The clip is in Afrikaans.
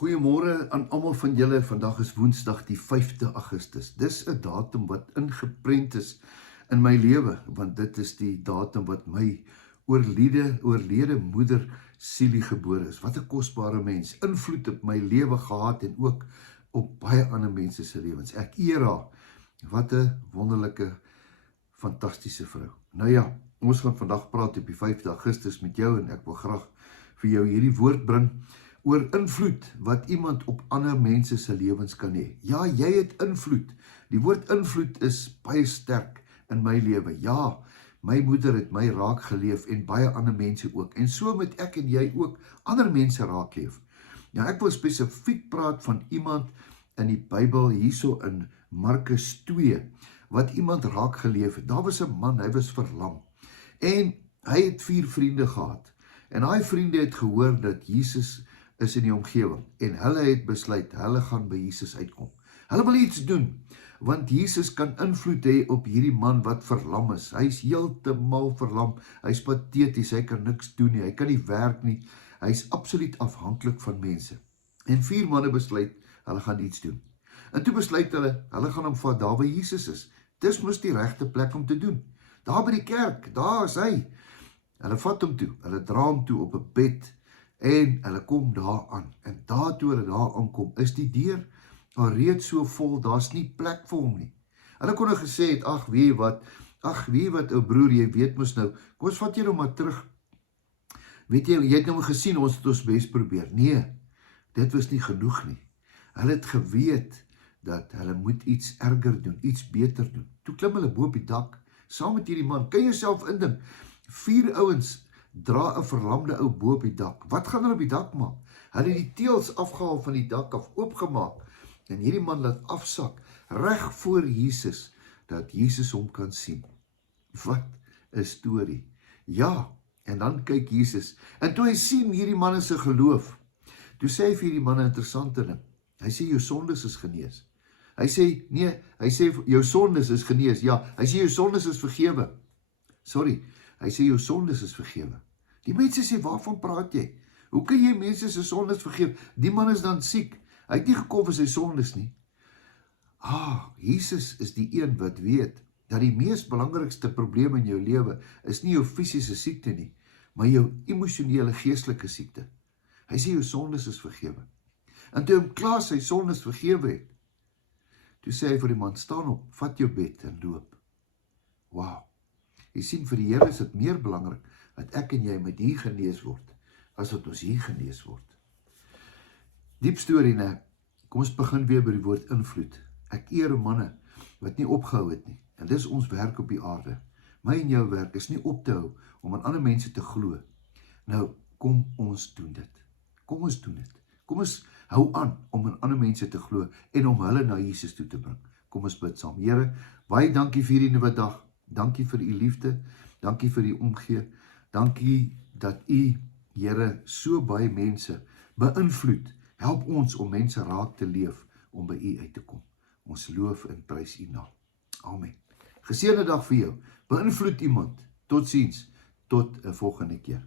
Goeiemôre aan almal van julle. Vandag is Woensdag die 5de Augustus. Dis 'n datum wat ingeprent is in my lewe, want dit is die datum wat my oorlede moeder Silie gebore is. Wat 'n kosbare mens, invloed op my lewe gehad en ook op baie ander mense se lewens. Ek eer haar. Wat 'n wonderlike, fantastiese vrou. Nou ja, ons gaan vandag praat op die 5de Augustus met jou en ek wil graag vir jou hierdie woord bring oor invloed wat iemand op ander mense se lewens kan hê. Ja, jy het invloed. Die woord invloed is baie sterk in my lewe. Ja, my moeder het my raak geleef en baie ander mense ook. En so moet ek en jy ook ander mense raak leef. Nou ek wil spesifiek praat van iemand in die Bybel hierso in Markus 2 wat iemand raak geleef het. Daar was 'n man, hy was verlam. En hy het 4 vriende gehad. En daai vriende het gehoor dat Jesus is in die omgewing en hulle het besluit, hulle gaan by Jesus uitkom. Hulle wil iets doen, want Jesus kan invloed hê op hierdie man wat verlam is. Hy is heeltemal verlam, hy is pateties, hy kan niks doen nie, hy kan nie werk nie, hy is absoluut afhanklik van mense. En 4 manne besluit, hulle gaan iets doen. En toe besluit hulle gaan hom vat daar waar Jesus is. Dis mos die regte plek om te doen. Daar by die kerk, daar is hy. Hulle vat hom toe, hulle dra hom toe op 'n bed, en hulle kom daar aan, en daartoe hulle daar aankom, is die deur al reeds so vol, daar's nie plek vir hom nie. Hulle kon nou gesê het, ag weet wat, ou broer, jy weet mos nou, kom ons vat jy nou maar terug. Weet jy het nou gesien, ons het ons bes probeer. Nee, dit was nie genoeg nie. Hulle het geweet dat hulle moet iets erger doen, iets beter doen. Toe klim hulle bo op die dak, saam met hierdie man. Kan jy jouself indink, 4 ouens dra 'n verlamde ou bo op die dak. Wat gaan hulle op die dak maak? Hulle het die teëls afgehaal van die dak af, oopgemaak, en hierdie man laat afsak, reg voor Jesus, dat Jesus hom kan sien. Wat 'n storie. Ja, en dan kyk Jesus, en toe hy sien hierdie man se geloof, toe sê hy vir hierdie man 'n interessante ding. Hy sê, jou sondes is genees. Hy sê, jou sondes is genees, ja, hy sê, jou sondes is vergewe. Sorry, hy sê, jou sondes is vergewe. Die mense sê, waarvan praat jy? Hoe kan jy mense se sondes vergewe? Die man is dan siek. Hy het nie gekom vir sy sondes nie. Jesus is die een wat weet, dat die mees belangrikste probleem in jou lewe, is nie jou fisiese siekte nie, maar jou emosionele, geestelike siekte. Hy sê, jou sondes is vergewe. En toe hom klaar sy sondes vergewe het, toe sê hy vir die man, staan op, vat jou bed en loop. Wow. Jy sien, vir die Here is dit meer belangrik dat ek en jy met hier genees word, as wat ons hier genees word. Diep storie, né? Kom ons begin weer by die woord invloed. Ek eer manne wat nie opgehou het nie, en dis ons werk op die aarde. My en jou werk is nie op te hou om aan ander mense te glo. Nou, kom ons doen dit. Kom ons doen dit. Kom ons hou aan om aan ander mense te glo en om hulle na Jesus toe te bring. Kom ons bid saam. Here, baie dankie vir hierdie nuwe dag. Dankie vir u liefde, dankie vir die omgee, dankie dat u, Here, so baie mense beïnvloed. Help ons om mense raak te leef, om by u uit te kom. Ons loof en prys u naam. Amen. Geseënde dag vir jou. Beïnvloed iemand. Totsiens. Tot 'n volgende keer.